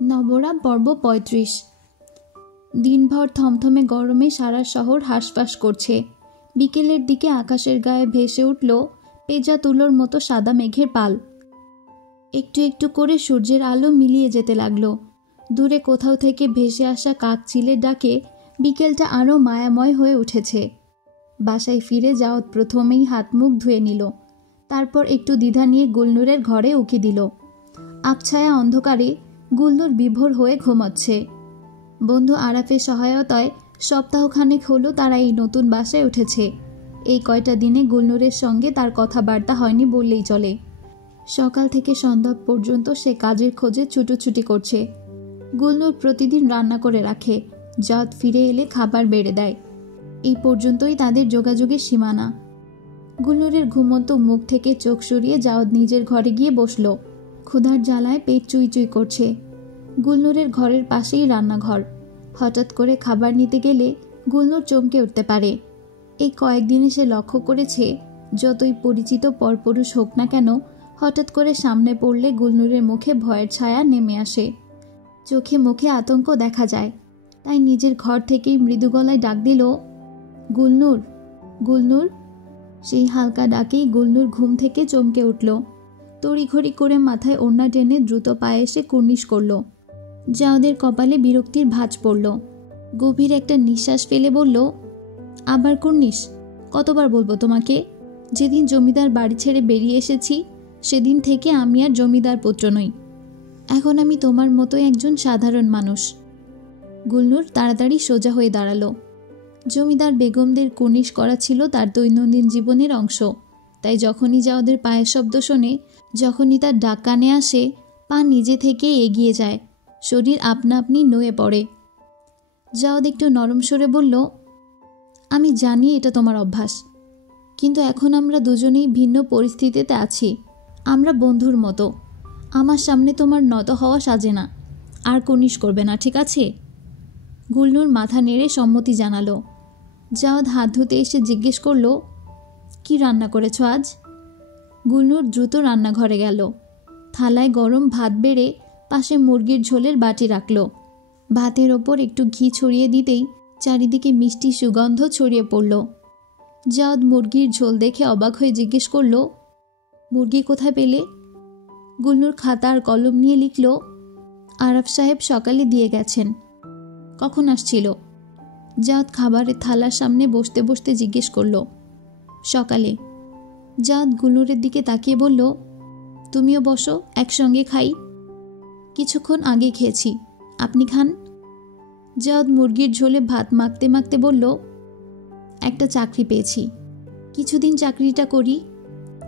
নবরা পর্ব ৩৫। দিনভর থমথমে গরমে সারা শহর হাঁসফাঁস করছে। বিকেলের দিকে আকাশের গায়ে ভেসে উঠল পেঁজা তুলোর মতো সাদা মেঘের পাল। একটু একটু করে সূর্যের আলো মিলিয়ে যেতে লাগলো। দূরে কোথাও থেকে ভেসে আসা কাকচিলের ডাকে বিকেলটা আরও মায়াময় হয়ে উঠেছে। বাসায় ফিরে জাওদ প্রথমেই হাত মুখ ধুয়ে নিল। তারপর একটু দ্বিধা নিয়ে গুলনুরের ঘরে উকি দিল। আবছায়া অন্ধকারে গুলনুর বিভোর হয়ে ঘুমাচ্ছে। বন্ধু আরাফের সহায়তায় সপ্তাহখানেক হলো তারা এই নতুন বাসায় উঠেছে। এই কয়টা দিনে গুলনুরের সঙ্গে তার কথাবার্তা হয়নি বললেই চলে। সকাল থেকে সন্ধ্যা পর্যন্ত সে কাজের খোঁজে ছুটোছুটি করছে। গুলনুর প্রতিদিন রান্না করে রাখে, জাওদ ফিরে এলে খাবার বেড়ে দেয়। এই পর্যন্তই তাদের যোগাযোগের সীমানা। গুলনুরের ঘুমন্ত মুখ থেকে চোখ সরিয়ে জাওদ নিজের ঘরে গিয়ে বসল। ক্ষুধার জ্বালায় পেট চুই চুই করছে। গুলনুরের ঘরের পাশেই রান্নাঘর। হঠাৎ করে খাবার নিতে গেলে গুলনুর চমকে উঠতে পারে। এই কয়েকদিনে সে লক্ষ্য করেছে, যতই পরিচিত পরপুরুষ হোক না কেন, হঠাৎ করে সামনে পড়লে গুলনুরের মুখে ভয়ের ছায়া নেমে আসে। চোখে মুখে আতঙ্ক দেখা যায়। তাই নিজের ঘর থেকেই মৃদু গলায় ডাক দিল, গুলনুর, গুলনুর। সেই হালকা ডাকেই গুলনুর ঘুম থেকে চমকে উঠল। তড়িঘড়ি করে মাথায় ওড়না টেনে দ্রুত পায়ে এসে কুর্নিশ করল। জাওদের কপালে বিরক্তির ভাঁজ পড়ল। গভীর একটা নিঃশ্বাস ফেলে বলল, আবার কুর্নিশ? কতবার বলবো তোমাকে? যেদিন জমিদার বাড়ি ছেড়ে বেরিয়ে এসেছি সেদিন থেকে আমি আর জমিদার পুত্র নই। এখন আমি তোমার মতোই একজন সাধারণ মানুষ। গুলনুর তাড়াতাড়ি সোজা হয়ে দাঁড়ালো। জমিদার বেগমদের কুর্নিশ করা ছিল তার দৈনন্দিন জীবনের অংশ। তাই যখনই জাওদের পায়ের শব্দ শোনে, যখনই তার ডাক কানে আসে, পা নিজে থেকে এগিয়ে যায়, শরীর আপনা আপনি নয়ে পড়ে। জাওদ একটু নরম স্বরে বলল, আমি জানি এটা তোমার অভ্যাস, কিন্তু এখন আমরা দুজনেই ভিন্ন পরিস্থিতিতে আছি। আমরা বন্ধুর মতো। আমার সামনে তোমার নত হওয়া সাজে না। আর কুর্নিশ করবে না, ঠিক আছে? গুলনুর মাথা নেড়ে সম্মতি জানালো। জাওদ হাত ধুতে এসে জিজ্ঞেস করল, কি রান্না করেছ আজ? গুলনুর দ্রুত রান্নাঘরে গেল। থালায় গরম ভাত বেড়ে পাশে মুরগির ঝোলের বাটি রাখল। ভাতের ওপর একটু ঘি ছড়িয়ে দিতেই চারিদিকে মিষ্টি সুগন্ধ ছড়িয়ে পড়ল। জাওদ মুরগির ঝোল দেখে অবাক হয়ে জিজ্ঞেস করল, মুরগি কোথায় পেলে? গুলনুর খাতা আর কলম নিয়ে লিখল, আরাফ সাহেব সকালে দিয়ে গেছেন। কখন আসছিল? জাওদ খাবারের থালার সামনে বসতে বসতে জিজ্ঞেস করল, সকালে। জাওদ গুলনুরের দিকে তাকিয়ে বলল, তুমিও বসো, একসঙ্গে খাই। কিছুক্ষণ আগে খেয়েছি, আপনি খান। জাওদ মুরগির ঝোলে ভাত মাখতে মাখতে বলল, একটা চাকরি পেয়েছি, কিছুদিন চাকরিটা করি,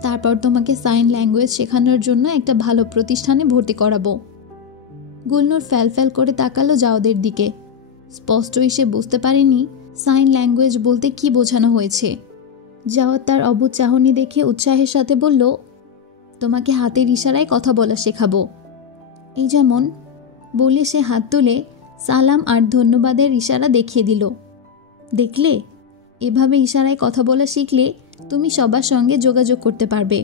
তারপর তোমাকে সাইন ল্যাঙ্গুয়েজ শেখানোর জন্য একটা ভালো প্রতিষ্ঠানে ভর্তি করাবো। গুলনুর ফ্যাল করে তাকালো জাওদের দিকে। স্পষ্টই সে বুঝতে পারেনি সাইন ল্যাঙ্গুয়েজ বলতে কি বোঝানো হয়েছে। জাওদ তার অবুঝ চাহনি দেখে উৎসাহের সাথে বলল, তোমাকে হাতের ইশারায় কথা বলা শেখাবো। এই যেমন। বলে সে হাত তুলে সালাম আর ধন্যবাদের ইশারা দেখিয়ে দিল। দেখলে, এভাবে ইশারায় কথা বলা শিখলে তুমি সবার সঙ্গে যোগাযোগ করতে পারবে।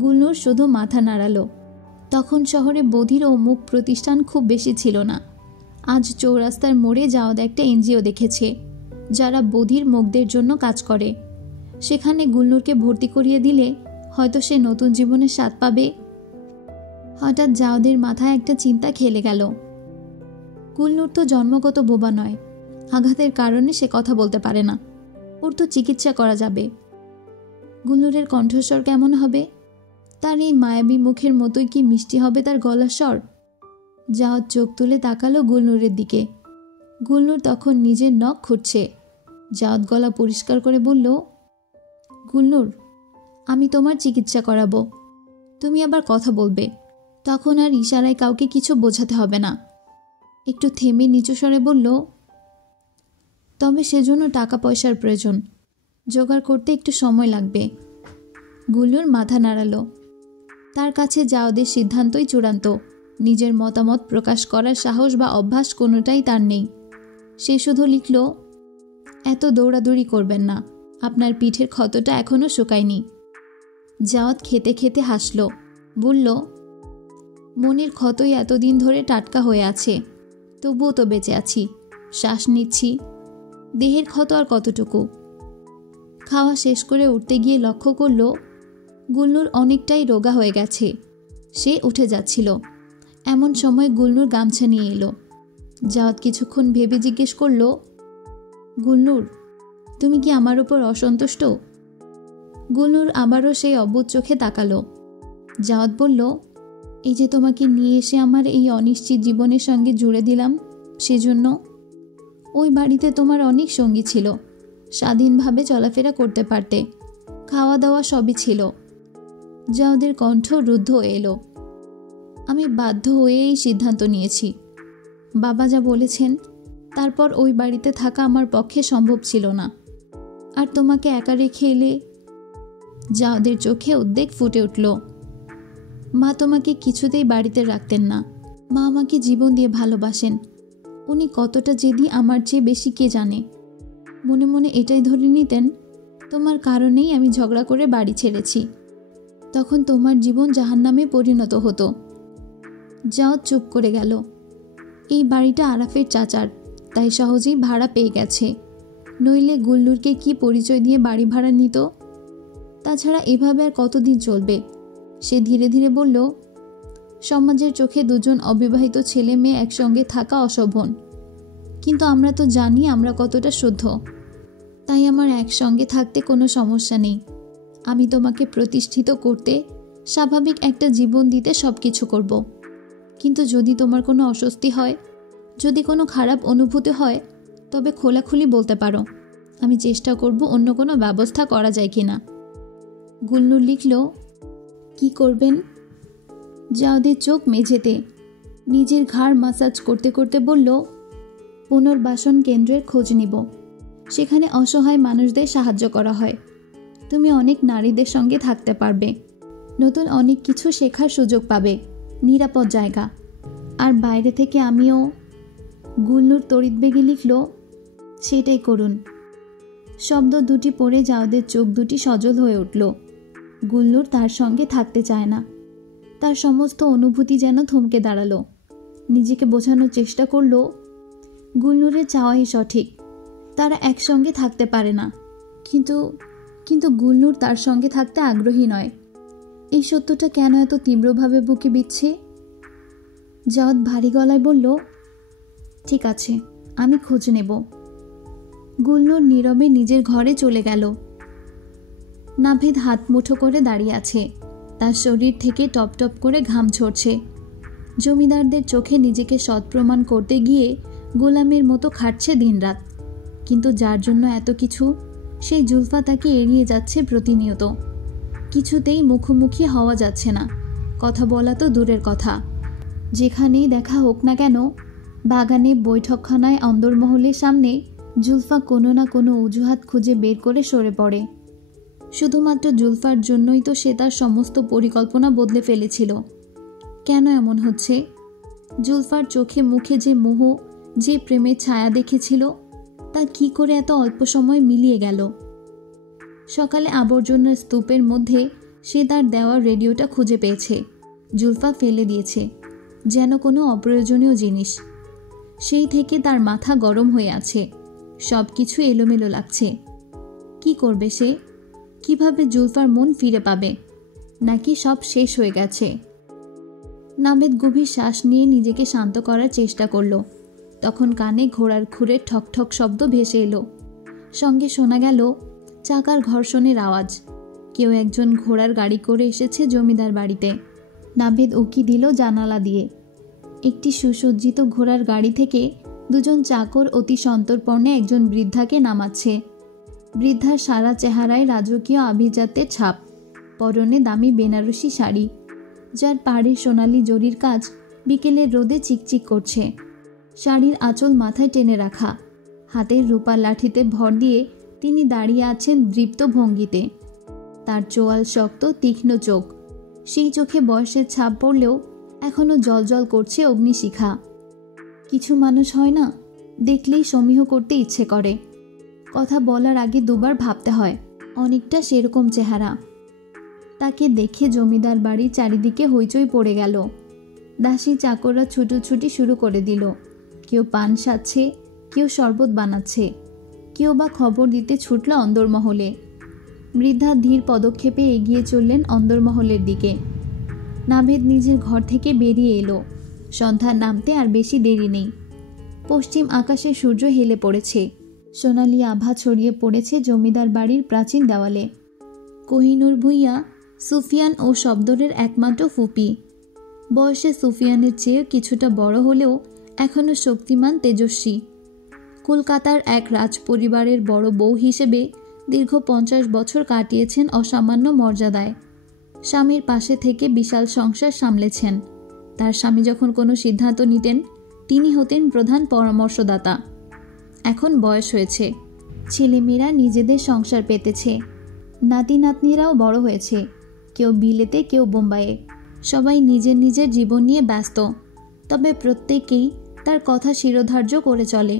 গুলনুর শুধু মাথা নাড়ালো। তখন শহরে বধির ও মুখ প্রতিষ্ঠান খুব বেশি ছিল না। আজ চৌরাস্তার মোড়ে জাওদ একটা এনজিও দেখেছে, যারা বধির মুখদের জন্য কাজ করে। সেখানে গুলনুরকে ভর্তি করিয়ে দিলে হয়তো সে নতুন জীবনের স্বাদ পাবে। হঠাৎ জাওদের মাথায় একটা চিন্তা খেলে গেল। গুলনুর তো জন্মগত বোবা নয়, আঘাতের কারণে সে কথা বলতে পারে না। ওর তো চিকিৎসা করা যাবে। গুলনুরের কণ্ঠস্বর কেমন হবে? তার এই মায়াবী মুখের মতোই কি মিষ্টি হবে তার গলার স্বর? জাওদ চোখ তুলে তাকালো গুলনুরের দিকে। গুলনুর তখন নিজের নখ খুঁটছে। জাওদ গলা পরিষ্কার করে বলল, গুলনুর, আমি তোমার চিকিৎসা করাবো। তুমি আবার কথা বলবে, তখন আর ইশারায় কাউকে কিছু বোঝাতে হবে না। একটু থেমে নিচু স্বরে বলল, তবে সেজন্য টাকা পয়সার প্রয়োজন, জোগাড় করতে একটু সময় লাগবে। গুলনুর মাথা নাড়ালো। তার কাছে জাওদের সিদ্ধান্তই চূড়ান্ত। নিজের মতামত প্রকাশ করার সাহস বা অভ্যাস কোনোটাই তার নেই। সে শুধু লিখল, এত দৌড়াদৌড়ি করবেন না, আপনার পিঠের ক্ষতটা এখনও শুকায়নি। জাওদ খেতে খেতে হাসল, বলল, মনের ক্ষতই এতদিন ধরে টাটকা হয়ে আছে, তবুও তো বেঁচে আছি, শ্বাস নিচ্ছি। দেহের ক্ষত আর কতটুকু। খাওয়া শেষ করে উঠতে গিয়ে লক্ষ্য করল গুলনুর অনেকটাই রোগা হয়ে গেছে। সে উঠে যাচ্ছিল, এমন সময় গুলনুর গামছা নিয়ে এলো। জাওয়াত কিছুক্ষণ ভেবে জিজ্ঞেস করল, গুলনুর, তুমি কি আমার উপর অসন্তুষ্ট? গুলনুর আবারও সেই অবুঝ চোখে তাকালো। জাওয়াত বলল, এই যে তোমাকে নিয়ে এসে আমার এই অনিশ্চিত জীবনের সঙ্গে জুড়ে দিলাম, সেজন্য। ওই বাড়িতে তোমার অনেক সঙ্গী ছিল, স্বাধীনভাবে চলাফেরা করতে পারতে, খাওয়া দাওয়া সবই ছিল। জাওয়াদের কণ্ঠ রুদ্ধ এলো। আমি বাধ্য হয়ে এই সিদ্ধান্ত নিয়েছি। বাবা যা বলেছেন, তারপর ওই বাড়িতে থাকা আমার পক্ষে সম্ভব ছিল না। আর তোমাকে একা রেখে এলে। জাওয়াদের চোখে উদ্বেগ ফুটে উঠল। মা তোমাকে কিছুতেই বাড়িতে রাখতেন না। মা আমাকে জীবন দিয়ে ভালোবাসেন। উনি কতটা জেদি আমার চেয়ে বেশি কে জানে। মনে মনে এটাই ধরে নিতেন তোমার কারণেই আমি ঝগড়া করে বাড়ি ছেড়েছি। তখন তোমার জীবন জাহান্নামে পরিণত হতো। জাওয়াত চুপ করে গেল। এই বাড়িটা আরাফের চাচার, তাই সহজেই ভাড়া পেয়ে গেছে। নইলে গুলনুরকে কি পরিচয় দিয়ে বাড়ি ভাড়া নিত? তাছাড়া এভাবে আর কতদিন চলবে? সে ধীরে ধীরে বলল, সমাজের চোখে দুজন অবিবাহিত ছেলে মেয়ে একসঙ্গে থাকা অশোভন, কিন্তু আমরা তো জানি আমরা কতটা শুদ্ধ। তাই আমার একসঙ্গে থাকতে কোনো সমস্যা নেই। আমি তোমাকে প্রতিষ্ঠিত করতে, স্বাভাবিক একটা জীবন দিতে সব কিছু করব। কিন্তু যদি তোমার কোনো অস্বস্তি হয়, যদি কোনো খারাপ অনুভূতি হয়, তবে খোলাখুলি বলতে পারো। আমি চেষ্টা করব অন্য কোনো ব্যবস্থা করা যায় কিনা। গুলনুর লিখল, কি করবেন? জাওয়াদের চোখ মেঝেতে। নিজের ঘাড় মাসাজ করতে করতে বলল, পুনর্বাসন কেন্দ্রের খোঁজ নিব। সেখানে অসহায় মানুষদের সাহায্য করা হয়। তুমি অনেক নারীদের সঙ্গে থাকতে পারবে, নতুন অনেক কিছু শেখার সুযোগ পাবে, নিরাপদ জায়গা। আর বাইরে থেকে আমিও। গুলনুর তড়িৎবেগে লিখল, সেটাই করুন। শব্দ দুটি পড়ে জাওয়াদের চোখ দুটি সজল হয়ে উঠল। গুলনুর তার সঙ্গে থাকতে চায় না। তার সমস্ত অনুভূতি যেন থমকে দাঁড়ালো। নিজেকে বোঝানোর চেষ্টা করল, গুলনুরের চাওয়াই সঠিক, তারা একসঙ্গে থাকতে পারে না। কিন্তু গুলনুর তার সঙ্গে থাকতে আগ্রহী নয়। এই সত্যটা কেন এত তীব্রভাবে বুকে বিচ্ছে? জাওয়াত ভারী গলায় বলল, ঠিক আছে, আমি খোঁজ নেব। গুলনুর নীরবে নিজের ঘরে চলে গেল। নাভেদ হাত মুঠো করে দাঁড়িয়ে আছে। তার শরীর থেকে টপ টপ করে ঘাম ঝরছে। জমিদারদের চোখে নিজেকে সৎ প্রমাণ করতে গিয়ে গোলামের মতো খাটছে দিনরাত। কিন্তু যার জন্য এত কিছু, সেই জুলফা তাকে এড়িয়ে যাচ্ছে প্রতিনিয়ত। কিছুতেই মুখোমুখি হওয়া যাচ্ছে না, কথা বলা তো দূরের কথা। যেখানেই দেখা হোক না কেন, বাগানে, বৈঠকখানায়, অন্দরমহলের সামনে, জুলফা কোনো না কোনো অজুহাত খুঁজে বের করে সরে পড়ে। শুধুমাত্র জুলফার জন্যই তো সে তার সমস্ত পরিকল্পনা বদলে ফেলেছিল। কেন এমন হচ্ছে? জুলফার চোখে মুখে যে মোহ, যে প্রেমের ছায়া দেখেছিল, তা কি করে এত অল্প সময় মিলিয়ে গেল? সকালে আবর্জনার স্তূপের মধ্যে সে তার দেওয়া রেডিওটা খুঁজে পেয়েছে। জুলফা ফেলে দিয়েছে, যেন কোনো অপ্রয়োজনীয় জিনিস। সেই থেকে তার মাথা গরম হয়ে আছে, সব কিছু এলোমেলো লাগছে। কি করবে সে? কিভাবে জুলফার মন ফিরে পাবে? নাকি সব শেষ হয়ে গেছে? নাভেদ গভীর শ্বাস নিয়ে নিজেকে শান্ত করার চেষ্টা করল। তখন কানে ঘোড়ার খুরের ঠক ঠক শব্দ ভেসে এলো। সঙ্গে শোনা গেল চাকার ঘর্ষণের আওয়াজ। কেউ একজন ঘোড়ার গাড়ি করে এসেছে জমিদার বাড়িতে। নাভেদ উকি দিল জানালা দিয়ে। একটি সুসজ্জিত ঘোড়ার গাড়ি থেকে দুজন চাকর অতি সন্তর্পণে একজন বৃদ্ধাকে নামাচ্ছে। বৃদ্ধার সারা চেহারায় রাজকীয় আভিজাত্যের ছাপ। পরনে দামি বেনারসি শাড়ি, যার পাড়ে সোনালি জরির কাজ বিকেলের রোদে চিকচিক করছে। শাড়ির আঁচল মাথায় টেনে রাখা। হাতের রূপার লাঠিতে ভর দিয়ে তিনি দাঁড়িয়ে আছেন দৃপ্ত ভঙ্গিতে। তার চোয়াল শক্ত, তীক্ষ্ণ চোখ। সেই চোখে বয়সের ছাপ পড়লেও এখনো জলজল করছে অগ্নিশিখা। কিছু মানুষ হয় না, দেখলেই সমীহ করতে ইচ্ছে করে। কথা বলার আগে দুবার ভাবতে হয়। অনেকটা সেরকম চেহারা। তাকে দেখে জমিদার বাড়ির চারিদিকে হইচই পড়ে গেল। দাসী চাকররা ছুটোছুটি শুরু করে দিল। কেউ পান সাজছে, কেউ শরবত বানাচ্ছে, কেউ বা খবর দিতে ছুটল অন্দরমহলে। বৃদ্ধা ধীর পদক্ষেপে এগিয়ে চললেন অন্দরমহলের দিকে। নাভেদ নিজের ঘর থেকে বেরিয়ে এলো। সন্ধ্যা নামতে আর বেশি দেরি নেই। পশ্চিম আকাশে সূর্য হেলে পড়েছে। সোনালি আভা ছড়িয়ে পড়েছে জমিদার বাড়ির প্রাচীন দেওয়ালে। কোহিনূর ভূঁইয়া সুফিয়ান ও শব্দরের একমাত্র ফুপি। বয়সে সুফিয়ানের চেয়ে কিছুটা বড় হলেও এখনও শক্তিমান, তেজস্বী। কলকাতার এক রাজপরিবারের বড় বউ হিসেবে দীর্ঘ 50 বছর কাটিয়েছেন অসামান্য মর্যাদায়। স্বামীর পাশে থেকে বিশাল সংসার সামলেছেন। তার স্বামী যখন কোনো সিদ্ধান্ত নিতেন, তিনি হতেন প্রধান পরামর্শদাতা। এখন বয়স হয়েছে, ছেলেমেয়েরা নিজেদের সংসার পেতেছে, নাতি নাতনিরাও বড় হয়েছে, কেউ বিলেতে, কেউ বোম্বাইয়ে। সবাই নিজের নিজের জীবন নিয়ে ব্যস্ত, তবে প্রত্যেকেই তার কথা শিরোধার্য করে চলে।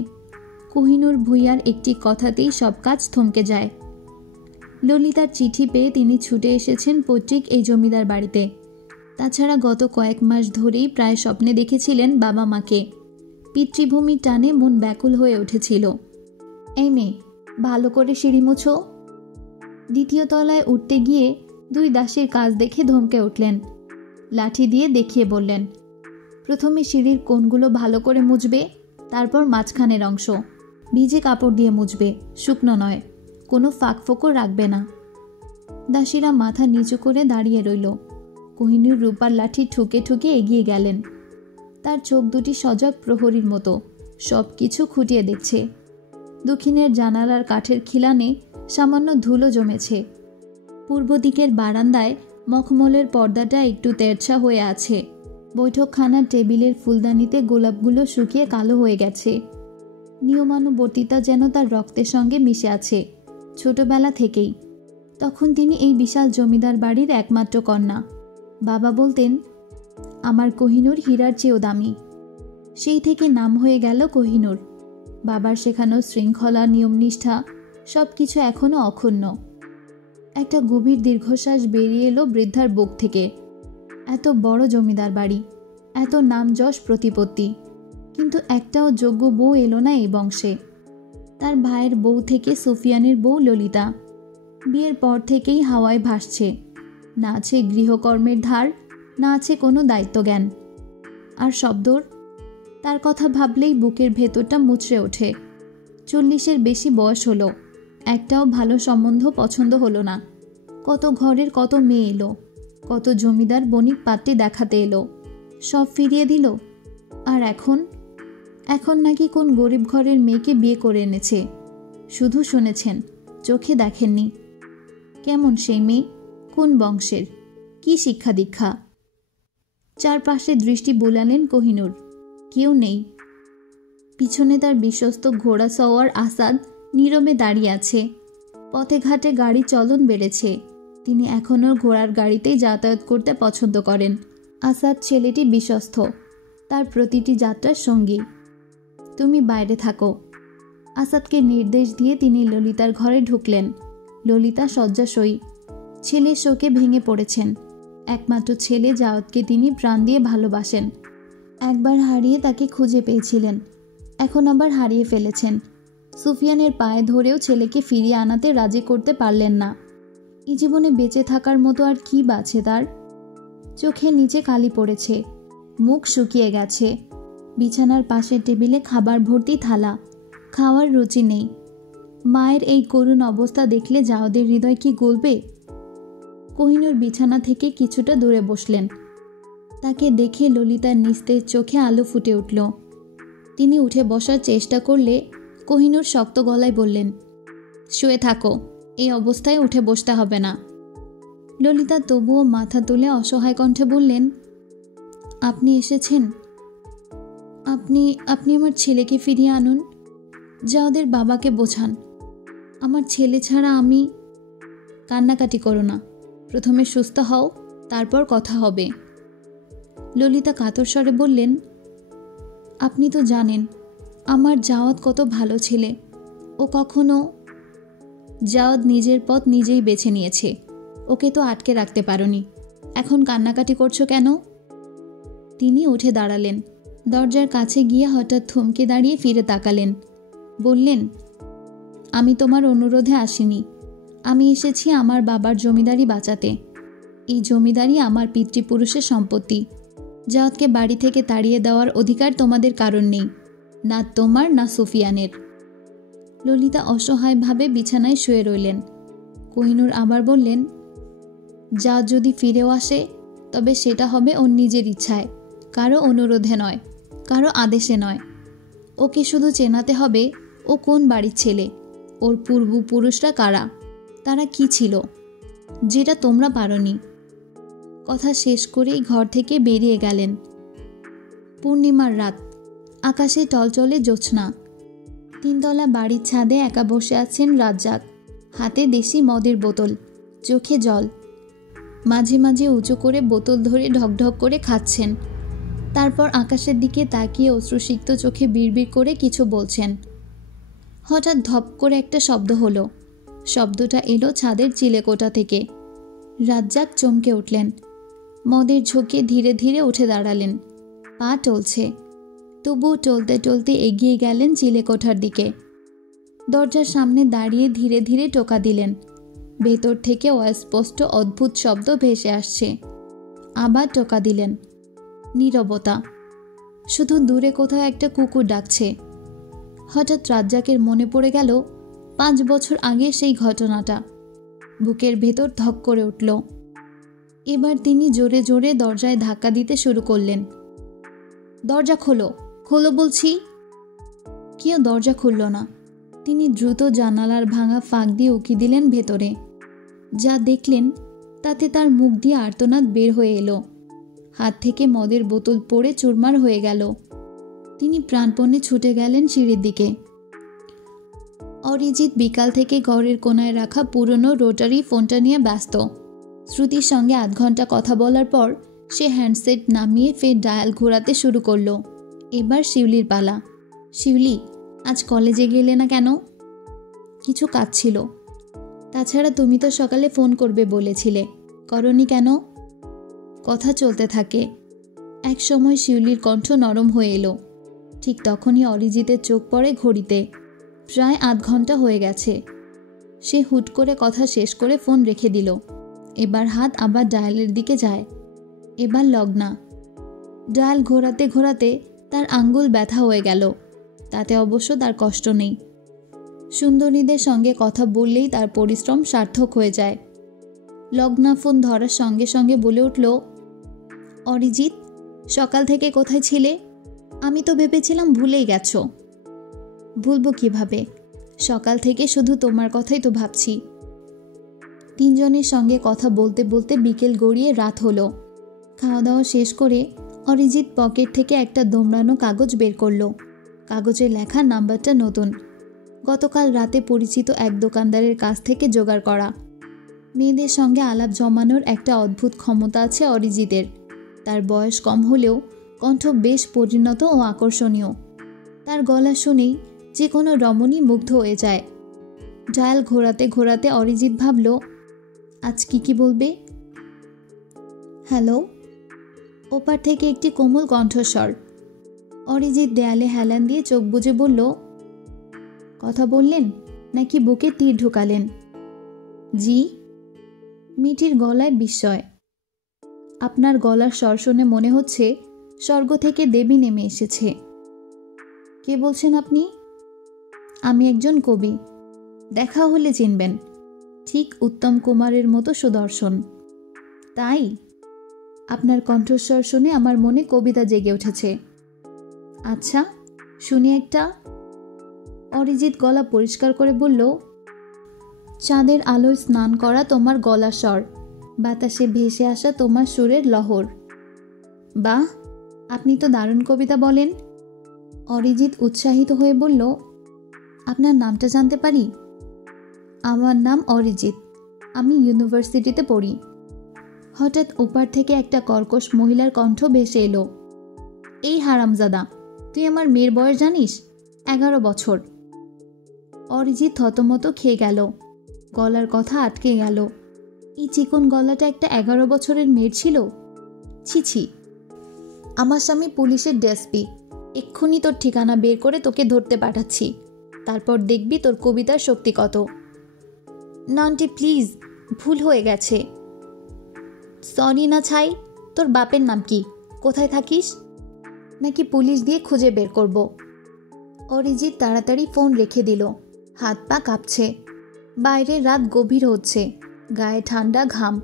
কোহিনূর ভূঁইয়ার একটি কথাতেই সব কাজ থমকে যায়। ললিতার চিঠি পেয়ে তিনি ছুটে এসেছেন পৈতৃক এই জমিদার বাড়িতে। তাছাড়া গত কয়েক মাস ধরেই প্রায় স্বপ্নে দেখেছিলেন বাবা মাকে। পিতৃভূমির টানে মন ব্যাকুল হয়ে উঠেছিল। এই মেয়ে, ভালো করে সিঁড়ি মুছো। দ্বিতীয় তলায় উঠতে গিয়ে 2 দাসীর কাজ দেখে ধমকে উঠলেন। লাঠি দিয়ে দেখিয়ে বললেন, প্রথমে সিঁড়ির কোণগুলো ভালো করে মুছবে, তারপর মাঝখানের অংশ। ভিজে কাপড় দিয়ে মুছবে, শুকনো নয়। কোনো ফাঁক ফোকর রাখবে না। দাসীরা মাথা নিচু করে দাঁড়িয়ে রইল। কোহিনূর রূপার লাঠি ঠুকে ঠুকে এগিয়ে গেলেন। তার চোখ দুটি সজাগ প্রহরীর মতো, সব কিছু খুঁটিয়ে দেখছে। দক্ষিণের জানালার কাঠের খিলানে সামান্য ধুলো জমেছে। পূর্ব দিকের বারান্দায় মখমলের পর্দাটা একটু তেরছা হয়ে আছে। বৈঠকখানার টেবিলের ফুলদানিতে গোলাপগুলো শুকিয়ে কালো হয়ে গেছে। নিয়মানুবর্তিতা যেন তার রক্তের সঙ্গে মিশে আছে ছোটবেলা থেকেই। তখন তিনি এই বিশাল জমিদার বাড়ির একমাত্র কন্যা। বাবা বলতেন, আমার কোহিনূর হীরার চেয়েও দামি। সেই থেকে নাম হয়ে গেল কোহিনূর। বাবার শেখানো শৃঙ্খলা, নিয়মনিষ্ঠা সব কিছু এখনও অক্ষুণ্ণ। একটা গভীর দীর্ঘশ্বাস বেরিয়ে এলো বৃদ্ধার বুক থেকে। এত বড় জমিদার বাড়ি, এত নাম যশ প্রতিপত্তি, কিন্তু একটাও যোগ্য বউ এলো না এই বংশে। তার ভাইয়ের বউ থেকে সুফিয়ানের বউ ললিতা বিয়ের পর থেকেই হাওয়ায় ভাসছে। না আছে গৃহকর্মের ধার, না আছে কোনো দায়িত্বজ্ঞান। আর শব্দর, তার কথা ভাবলেই বুকের ভেতরটা মুচড়ে ওঠে। 40-এর বেশি বয়স হলো, একটাও ভালো সম্বন্ধ পছন্দ হলো না। কত ঘরের কত মেয়ে এলো, কত জমিদার বণিক পাত্রী দেখাতে এলো, সব ফিরিয়ে দিল। আর এখন নাকি কোন গরিব ঘরের মেয়েকে বিয়ে করে এনেছে। শুধু শুনেছেন, চোখে দেখেননি। কেমন সেই মেয়ে, কোন বংশের, কি শিক্ষা দীক্ষা? চারপাশে দৃষ্টি বুলালেন কোহিনূর। কেউ নেই। পিছনে তার বিশ্বস্ত ঘোড়া সওয়ার আসাদ নীরবে দাঁড়িয়ে আছে। পথে ঘাটে গাড়ি চলন বেড়েছে। তিনি এখনও ঘোড়ার গাড়িতেই যাতায়াত করতে পছন্দ করেন। আসাদ ছেলেটি বিশ্বস্ত, তার প্রতিটি যাত্রার সঙ্গী। তুমি বাইরে থাকো। আসাদকে নির্দেশ দিয়ে তিনি ললিতার ঘরে ঢুকলেন। ললিতা শয্যাশয়ী, ছেলের শোকে ভেঙে পড়েছেন। একমাত্র ছেলে জাওদকে তিনি প্রাণ দিয়ে ভালোবাসেন। একবার হারিয়ে তাকে খুঁজে পেয়েছিলেন, এখন আবার হারিয়ে ফেলেছেন। সুফিয়ানের পায়ে ধরেও ছেলেকে ফিরিয়ে আনাতে রাজি করতে পারলেন না। এই জীবনে বেঁচে থাকার মতো আর কি বাছে তার? চোখের নিচে কালি পড়েছে, মুখ শুকিয়ে গেছে। বিছানার পাশের টেবিলে খাবার ভর্তি থালা, খাওয়ার রুচি নেই। মায়ের এই করুণ অবস্থা দেখলে জাওদের হৃদয় কি গলবে? কোহিনূর বিছানা থেকে কিছুটা দূরে বসলেন। তাকে দেখে ললিতার নিস্তেজ চোখে আলো ফুটে উঠল। তিনি উঠে বসার চেষ্টা করলে কোহিনূর শক্ত গলায় বললেন, শুয়ে থাকো, এই অবস্থায় উঠে বসতে হবে না। ললিতা তবুও মাথা তুলে অসহায় কণ্ঠে বললেন, আপনি এসেছেন? আপনি আমার ছেলেকে ফিরিয়ে আনুন। জাওদের বাবাকে বোঝান, আমার ছেলে ছাড়া আমি। কান্নাকাটি করো না, প্রথমে সুস্থ হও, তারপর কথা হবে। ললিতা কাতর স্বরে বললেন, আপনি তো জানেন আমার জাওয়াদ কত ভালো ছেলে। ও কখনো। জাওয়াদ নিজের পথ নিজেই বেছে নিয়েছে, ওকে তো আটকে রাখতে পারোনি। এখন কান্নাকাটি করছো কেন? তিনি উঠে দাঁড়ালেন। দরজার কাছে গিয়ে হঠাৎ থমকে দাঁড়িয়ে ফিরে তাকালেন। বললেন, আমি তোমার অনুরোধে আসিনি। আমি এসেছি আমার বাবার জমিদারি বাঁচাতে। এই জমিদারি আমার পিতৃপুরুষের সম্পত্তি। জাওদকে বাড়ি থেকে তাড়িয়ে দেওয়ার অধিকার তোমাদের কারণ নেই, না তোমার না সুফিয়ানের। ললিতা অসহায়ভাবে বিছানায় শুয়ে রইলেন। কোহিনূর আবার বললেন, জাওদ যদি ফিরেও আসে তবে সেটা হবে ওর নিজের ইচ্ছায়, কারো অনুরোধে নয়, কারো আদেশে নয়। ওকে শুধু চেনাতে হবে ও কোন বাড়ির ছেলে, ওর পূর্বপুরুষরা কারা, তারা কি ছিল, যেটা তোমরা পারোনি। কথা শেষ করেই ঘর থেকে বেরিয়ে গেলেন। পূর্ণিমার রাত, আকাশে টলটলে জ্যোৎস্না। 3 তলা বাড়ির ছাদে একা বসে আছেন রাজ্জাক, হাতে দেশি মদের বোতল, চোখে জল। মাঝে মাঝে উঁচু করে বোতল ধরে ঢকঢক করে খাচ্ছেন। তারপর আকাশের দিকে তাকিয়ে অশ্রুসিক্ত চোখে বিড়বিড় করে কিছু বলছেন। হঠাৎ ধপ করে একটা শব্দ হলো। শব্দটা এলো ছাদের চিলেকোঠা থেকে। রাজ্জাক চমকে উঠলেন। মদের ঝোঁকে ধীরে ধীরে উঠে দাঁড়ালেন। পা টলছে, তবু টলতে টলতে এগিয়ে গেলেন চিলেকোঠার দিকে। দরজার সামনে দাঁড়িয়ে ধীরে ধীরে টোকা দিলেন। ভেতর থেকে অস্পষ্ট অদ্ভুত শব্দ ভেসে আসছে। আবার টোকা দিলেন। নীরবতা। শুধু দূরে কোথাও একটা কুকুর ডাকছে। হঠাৎ রাজ্জাকের মনে পড়ে গেল 5 বছর আগে সেই ঘটনাটা। বুকের ভেতর ধক করে উঠল। এবার তিনি জোরে জোরে দরজায় ধাক্কা দিতে শুরু করলেন। দরজা খোলো, খোলো বলছি। কেউ দরজা খুলল না। তিনি দ্রুত জানালার ভাঙা ফাঁক দিয়ে উকি দিলেন ভেতরে। যা দেখলেন তাতে তার মুখ দিয়ে আর্তনাদ বের হয়ে এলো। হাত থেকে মদের বোতল পড়ে চুরমার হয়ে গেল। তিনি প্রাণপণে ছুটে গেলেন সিঁড়ির দিকে। অরিজিৎ বিকাল থেকে ঘরের কোনায় রাখা পুরনো রোটারি ফোনটা নিয়ে ব্যস্ত। শ্রুতির সঙ্গে 8 ঘন্টা কথা বলার পর সে হ্যান্ডসেট নামিয়ে ফের ডায়াল ঘোরাতে শুরু করলো। এবার শিউলির পালা। শিউলি, আজ কলেজে গেলে না কেন? কিছু কাজ ছিল। তাছাড়া তুমি তো সকালে ফোন করবে বলেছিলে, করনি কেন? কথা চলতে থাকে। এক সময় শিউলির কণ্ঠ নরম হয়ে এলো। ঠিক তখনই অরিজিতের চোখ পড়ে ঘড়িতে। প্রায় 8 ঘন্টা হয়ে গেছে। সে হুট করে কথা শেষ করে ফোন রেখে দিল। এবার হাত আবার ডায়ালের দিকে যায়। এবার লগ্না। ডায়াল ঘোরাতে ঘোরাতে তার আঙ্গুল ব্যথা হয়ে গেল। তাতে অবশ্য তার কষ্ট নেই। সুন্দরীদের সঙ্গে কথা বললেই তার পরিশ্রম সার্থক হয়ে যায়। লগ্না ফোন ধরার সঙ্গে সঙ্গে বলে উঠল, অরিজিৎ, সকাল থেকে কোথায় ছিলে? আমি তো ভেবেছিলাম ভুলেই গেছো। ভুলবো কিভাবে? সকাল থেকে শুধু তোমার কথাই তো ভাবছি। 3 জনের সঙ্গে কথা বলতে বলতে বিকেল গড়িয়ে রাত হলো। খাওয়া দাওয়া শেষ করে অরিজিৎ পকেট থেকে একটা দোমড়ানো কাগজ বের করলো। কাগজে লেখা নাম্বারটা নতুন। গতকাল রাতে পরিচিত এক দোকানদারের কাছ থেকে জোগাড় করা। মেয়েদের সঙ্গে আলাপ জমানোর একটা অদ্ভুত ক্ষমতা আছে অরিজিতের। তার বয়স কম হলেও কণ্ঠ বেশ পরিণত ও আকর্ষণীয়। তার গলা শুনেই যে কোনো রমণী মুগ্ধ হয়ে যায়। ডায়াল ঘোরাতে ঘোরাতে অরিজিৎ ভাবল, আজ কি বলবে? হ্যালো। ওপার থেকে একটি কোমল কণ্ঠস্বর। অরিজিৎ দেয়ালে হেলান দিয়ে চোখ বুজে বলল, কথা বললেন নাকি বুকে তীর ঢুকালেন? জি। মিঠির গলায় বিস্ময়। আপনার গলার স্বর শুনে মনে হচ্ছে স্বর্গ থেকে দেবী নেমে এসেছে। কে বলছেন আপনি? আমি একজন কবি। দেখা হলে চিনবেন। ঠিক উত্তম কুমারের মতো সুদর্শন। তাই? আপনার কণ্ঠস্বর শুনে আমার মনে কবিতা জেগে উঠেছে। আচ্ছা, শুনি একটা। অরিজিৎ গলা পরিষ্কার করে বলল, চাঁদের আলোয় স্নান করা তোমার গলার স্বর, বাতাসে ভেসে আসা তোমার সুরের লহর। বাহ, আপনি তো দারুণ কবিতা বলেন। অরিজিৎ উৎসাহিত হয়ে বলল, আপনার নামটা জানতে পারি? আমার নাম অরিজিৎ। আমি ইউনিভার্সিটিতে পড়ি। হঠাৎ ওপার থেকে একটা কর্কশ মহিলার কণ্ঠ ভেসে এলো, এই হারামজাদা, তুই আমার মেয়ের বয়স জানিস? 11 বছর। অরিজিৎ থতমত খেয়ে গেল। গলার কথা আটকে গেল। এই চিকন গলাটা একটা 11 বছরের মেয়ের ছিল? ছি ছি। আমার স্বামী পুলিশের ডিএসপি। এক্ষুনি তোর ঠিকানা বের করে তোকে ধরতে পাঠাচ্ছি, তারপর দেখবি তোর কবিতার শক্তি কত। না আন্টি প্লিজ, ভুল হয়ে গেছে। সরি না ছাই, তোর বাপের নাম কি, কোথায় থাকিস, নাকি পুলিশ দিয়ে খুঁজে বের করব? অরিজিৎ তাড়াতাড়ি ফোন রেখে দিল। হাত পা কাঁপছে। বাইরে রাত গভীর হচ্ছে, গায়ে ঠান্ডা ঘাম।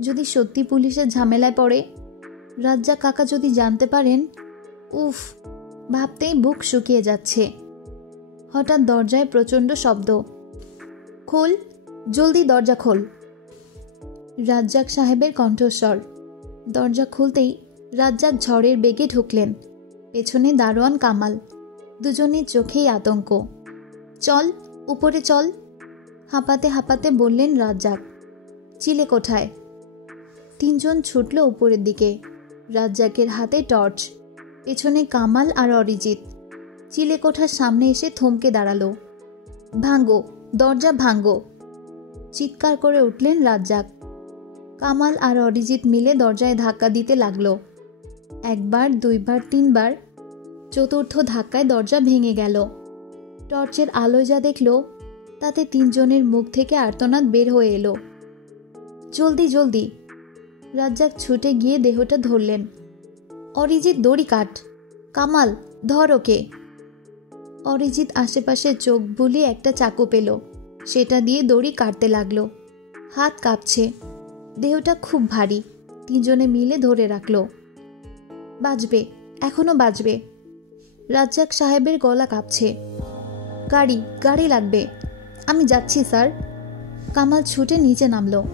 যদি সত্যি পুলিশের ঝামেলায় পড়ে, রাজ্জাক কাকা যদি জানতে পারেন, উফ, ভাবতেই বুক শুকিয়ে যাচ্ছে। হঠাৎ দরজায় প্রচণ্ড শব্দ। খোল, জলদি দরজা খোল। রাজ্জাক সাহেবের কণ্ঠস্বর। দরজা খুলতেই রাজ্জাক ঝড়ের বেগে ঢুকলেন। পেছনে দারোয়ান কামাল। দুজনের চোখেই আতঙ্ক। চল, উপরে চল, হাঁপাতে হাঁপাতে বললেন রাজ্জাক। চিলে কোঠায়? তিনজন ছুটল উপরের দিকে। রাজ্জাকের হাতে টর্চ, পেছনে কামাল আর অরিজিৎ। চিলে কোঠার সামনে এসে থমকে দাঁড়ালো। ভাঙ্গো, দরজা ভাঙ্গো, চিৎকার করে উঠলেন রাজ্জাক। কামাল আর অরিজিৎ মিলে দরজায় ধাক্কা দিতে লাগলো। একবার, দুইবার, তিনবার। চতুর্থ ধাক্কায় দরজা ভেঙে গেল। টর্চের আলোয় যা দেখল, তাতে তিনজনের মুখ থেকে আর্তনাদ বের হয়ে এলো। জলদি জলদি! রাজ্জাক ছুটে গিয়ে দেহটা ধরলেন। অরিজিৎ দড়ি কাট, কামাল ধর ওকে। অরিজিৎ আশেপাশে চোখ বুলিয়ে একটা চাকু পেল, সেটা দিয়ে দড়ি কাটতে লাগলো। হাত কাঁপছে, দেহটা খুব ভারী। তিনজনে মিলে ধরে রাখলো। বাজবে, এখনো বাজবে। রাজ্জাক সাহেবের গলা কাঁপছে। গাড়ি, গাড়ি লাগবে। আমি যাচ্ছি স্যার। কামাল ছুটে নিচে নামলো।